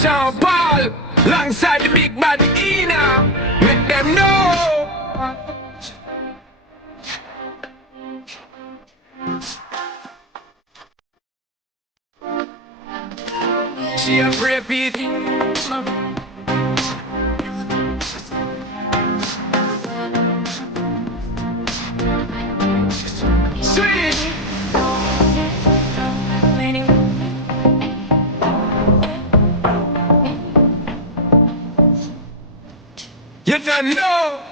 Sean Paul, alongside the big bad Ina. Make them know. She a repeat. Sweet. You don't know.